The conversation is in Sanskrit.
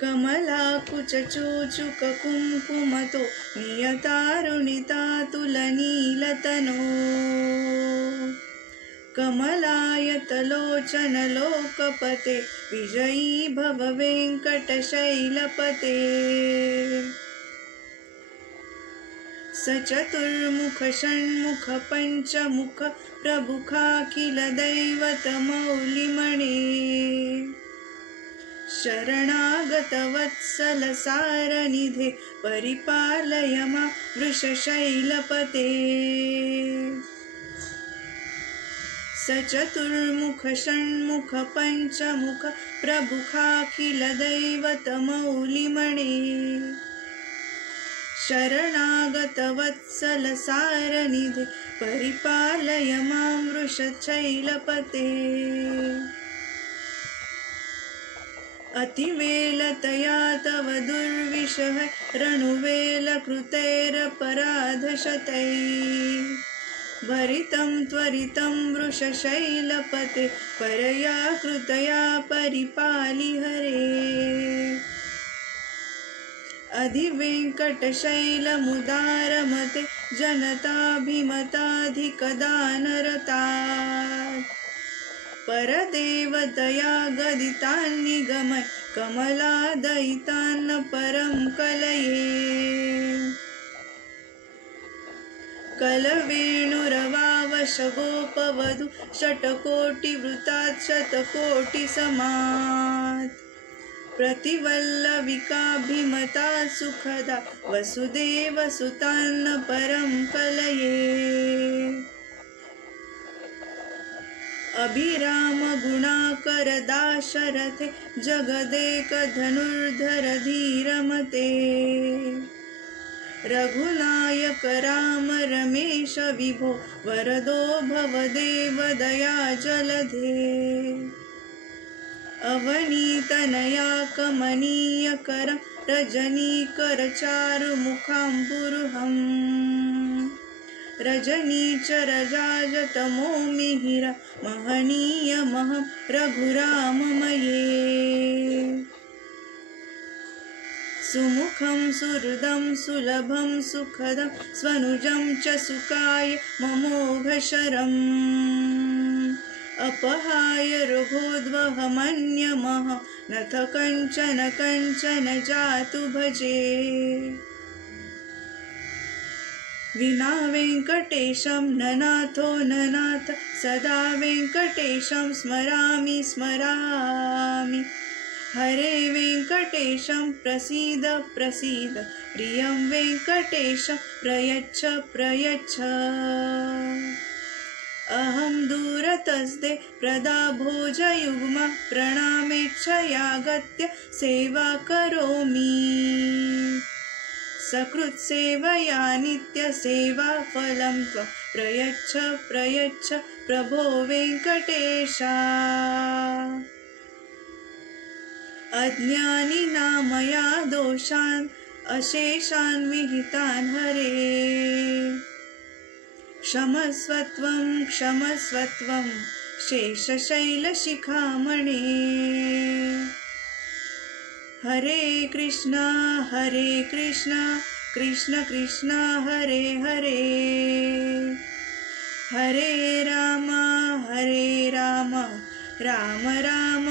कमलाकुचूचुक कुङ्कुमतो नियतारुणिता तुलनीलतनो कमलायतलोचन लोकपते विजयी भव वेङ्कटशैलपते सचतुर्मुख षण्मुख पञ्चमुख प्रमुखाखिल दैवतमौलिमणे शरणागत वत्सल सारनिधे परिपालय मा वृषशैलपते सचतुर्मुख षण्मुख पञ्चमुख प्रमुखाखिल दैवतमौलिमणे शरणागत वत्सल सारनिधे परिपालय मां वृषशैलपते अतिवेलतया तव दुर्विषः रणुवेलकृतैरपराधशतैः भरितं त्वरितं वृषशैलपते परया कृतया परिपालि हरे अधिवेङ्कटशैलमुदारमते जनताभिमताधिकदानरतात् परदेवतया गदितान्निगमय कमलादयितान्न परं कलये कलवेणुरवावशगोपवधू षट्कोटिवृतात् शतकोटिसमात् प्रतिवल्लविकाभिमता सुखदा वसुदेवसुतान्न परं कलये अभिराम गुणाकर दाशरथे जगदेकधनुर्धर धीरमते रघुनायक राम रमेश विभो वरदो भवदेव दया जलधे अवनीतनया कमनीयकर रजनीकर चारुमुखाम्बुरुहम् रजनीचरजाजतमो मिहिरा महनीयमहं रघुराममये सुमुखं सुहृदं सुलभं सुखदं स्वनुजं च सुखाय ममोघशरम् अपहाय रुघोद्वहमन्यमः नथ कञ्चन कञ्चन जातु भजे विना वेङ्कटेशं ननाथो ननाथ सदा वेङ्कटेशं स्मरामि स्मरामि हरे वेङ्कटेशं प्रसीद प्रसीद प्रियं वेङ्कटेशं प्रयच्छ प्रयच्छ अहं दूरतस्ते प्रदा भोजयुग्मा प्रणामेच्छयागत्य सेवा करोमि सकृत्सेवया नित्यसेवा फलं त्वं प्रयच्छ प्रयच्छ प्रभो वेङ्कटेशा अज्ञानिनां मया दोषान् अशेषान् विहितान् हरे क्षमस्वत्वं क्षमस्वत्वं शेषशैलशिखामणे हरे कृष्णा कृष्ण कृष्ण हरे हरे हरे राम राम राम